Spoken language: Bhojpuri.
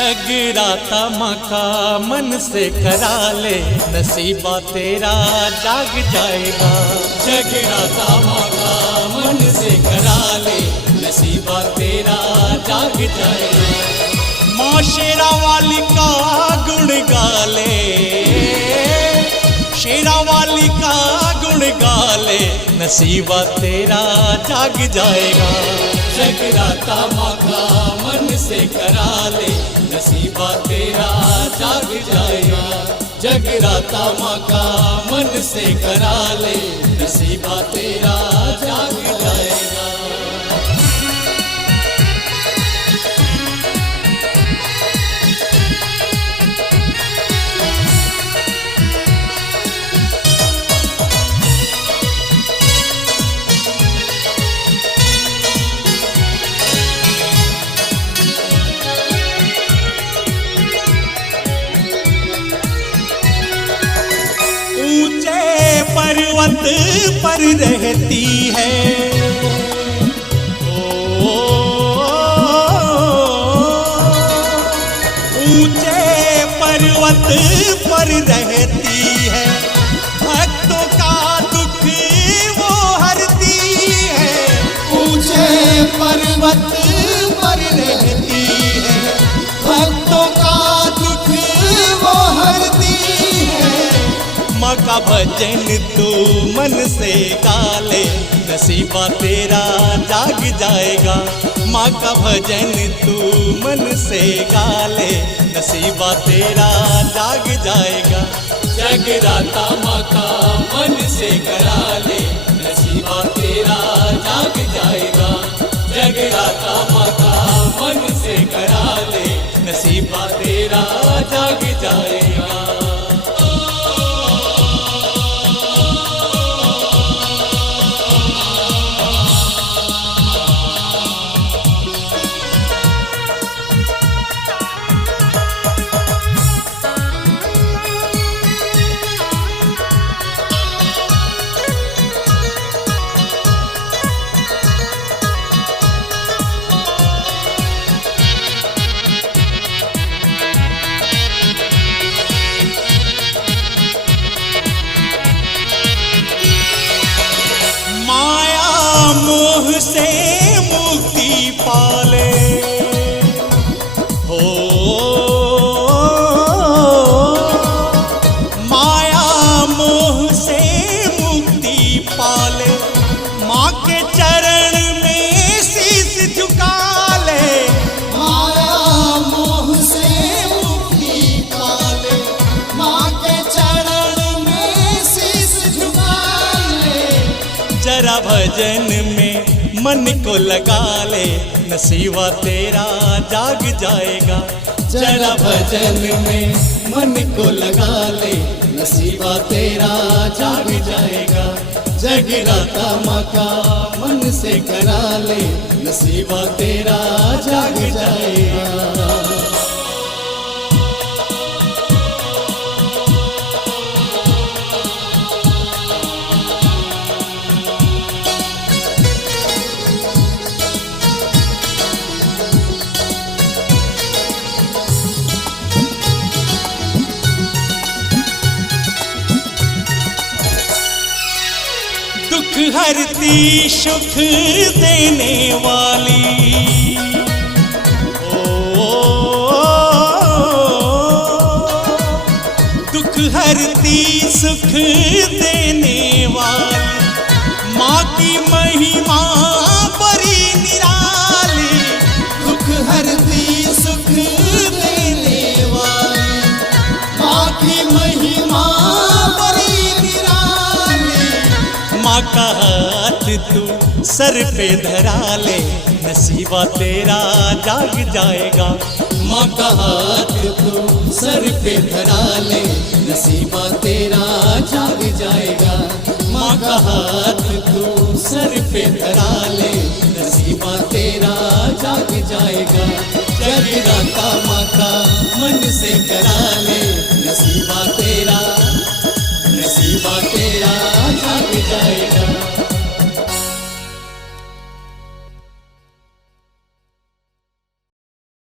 जगराता माँ का मन से करा ले, नसीबा तेरा जाग जाएगा। जगराता माँ का मन से करा ले, नसीबा तेरा जाग जाएगा। माँ शेरा वाली का गुण गा ले, शेरा वाली का गुण गा ले, नसीबा तेरा जाग जाएगा। जगराता माँ का मन से करा ले, नसीबा तेरा जाग जाएगा। जगराता माँ का मन से करा ले, नसीबा तेरा जाग जाएगा। पर्वत पर रहती है, ऊंचे पर्वत पर रहती है, भक्तों का दुख वो हरती है। ऊंचे पर्वत पर रहती है, भक्तों का दुख वो हरती है। माँ का भजन तू मन से गा ले, नसीबा तेरा जाग जाएगा। माँ का भजन तू मन से गा ले, नसीबा तेरा जाग जाएगा। जगराता माँ का मन से करा ले, नसीबा तेरा जाग जाएगा। जगराता माँ का मन से करा ले, नसीबा तेरा जाग जाएगा। मोह से मुक्ति पाले हो, माया मोह से मुक्ति पाले, माँ के चरण में शीश झुका ले। माया मोह से मुक्ति पाले, माँ के चरण में शीश झुका ले। जरा भजन में मन को लगा ले, नसीबा तेरा जाग जाएगा। जरा भजन में मन को लगा ले, नसीबा तेरा जाग जाएगा। जगराता माँ का मन से करा ले, नसीबा तेरा जाग जाएगा। दुख हरती सुख देने वाली, दुख हरती सुख देने वाली, माँ की महिमा बड़ी निराली। दुख हरती सुख देने वाली, माँ की महिमा बड़ी निराली। माँ का हाथ तू सर पे धरा ले, नसीबा तेरा जाग जाएगा। माँ का हाथ तू सर पे धरा ले, नसीबा तेरा जाग जाएगा। माँ का हाथ तू सर पे धरा ले, नसीबा तेरा जाग जाएगा। जगराता माँ का मन से करा ले, नसीबा तेरा जाग जाएगा।